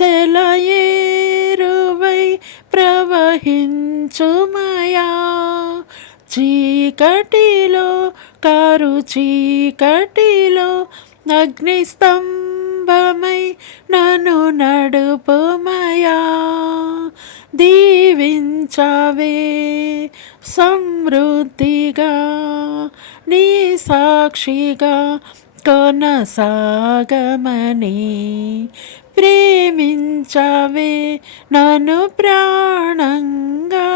సెలయేరువై ప్రవహించుమయా. చీకటిలో కారు చీకటిలో అగ్నిస్తంభమై నన్ను నడుపుమయా. దీవించవే సమృద్ధిగా నీ సాక్షిగా కొనసాగమని ప్రేమించవే నన్ను ప్రాణంగా.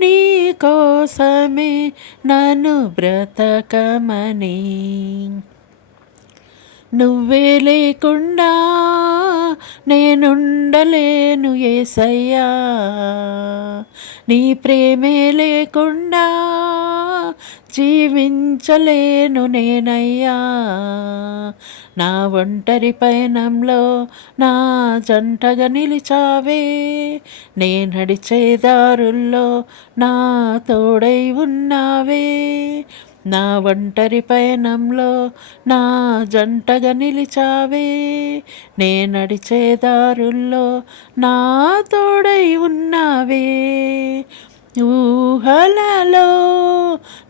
నీ కోసమే నన్ను బ్రతకమని. నువ్వే లేకుండా నేనుండలేను ఏసయ్యా. నీ ప్రేమే లేకుండా జీవించలేను నేనయ్యా. నా ఒంటరి పయనంలో నా జంటగా నిలిచావే. నే నడిచే దారుల్లో నా తోడై ఉన్నావే. నా ఒంటరి పయనంలో నా జంటగా నిలిచావే. నే నడిచే దారుల్లో నా తోడై ఉన్నావే. ఊహలలో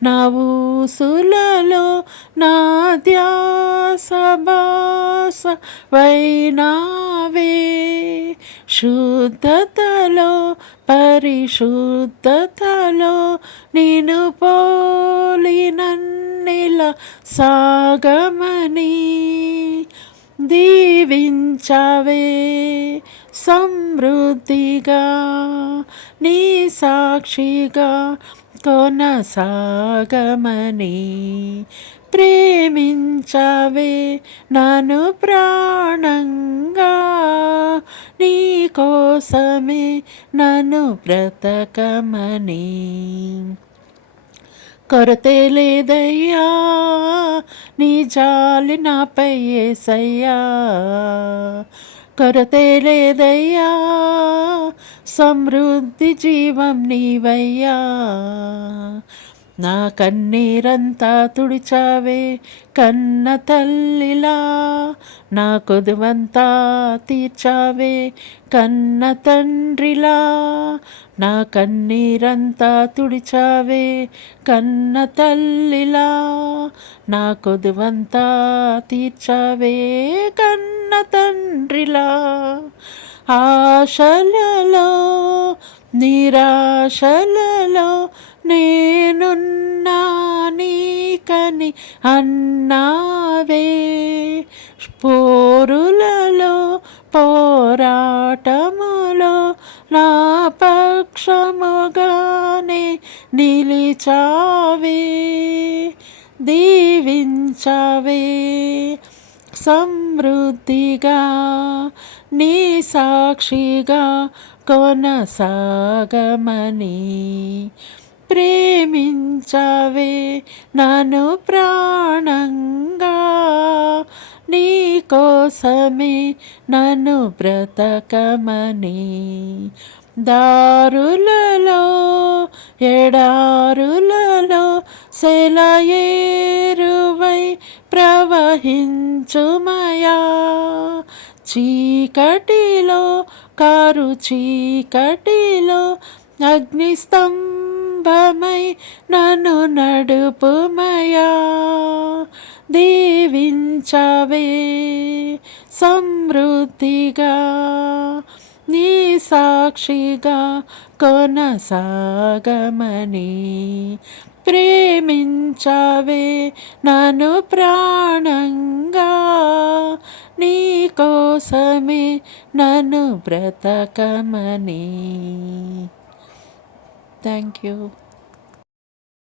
నా ఊసులలో నా ధ్యాస బాస వైనావే. శుద్ధతలో పరిశుద్ధతలో నేను పోలినన్నిల సాగమని. దీవించవే సమృద్ధిగా నీ సాక్షిగా కొనసాగమని ప్రేమించవే నన్ను ప్రాణంగా. నీ కోసమే నన్ను బ్రతకమని. కొరతే లేదయ్యా నీ జాలి నాపై ఏసయ్యా. కొరతే లేదయ్యా సమృద్ధి జీవం నీవయ్యా. నా కన్నీరంతా తుడిచావే కన్న తల్లిలా. నా కొదువంతా తీర్చావే కన్న తండ్రిలా. నా కన్నీరంతా తుడిచావే కన్న తల్లిలా. నా కొదువంతా తీర్చావే కన్న తండ్రిలా ఆశలలో నిరాశలలో నేనున్నా నీకని అన్నావే. పోరులలో పోరాటములో నా పక్షముగానే నిలిచావే దీవించవే. సమృద్ధిగా నీ సాక్షిగా కొనసాగమని. ప్రేమించవే నన్ను ప్రాణంగా నీ కోసమే నన్ను బ్రతకమని. దారులలో ఎడారులలో సెలయే గ్రహించుమయా చీకటిలో కారు చీకటిలో అగ్నిస్తంభమై నన్ను నడుపుమయా? దీవించవే సమృద్ధిగా నీ సాక్షిగా కొనసాగమని ప్రేమించవే నన్ను ప్రాణంగా. నీ కోసమే నన్ను బ్రతకమని. Thank you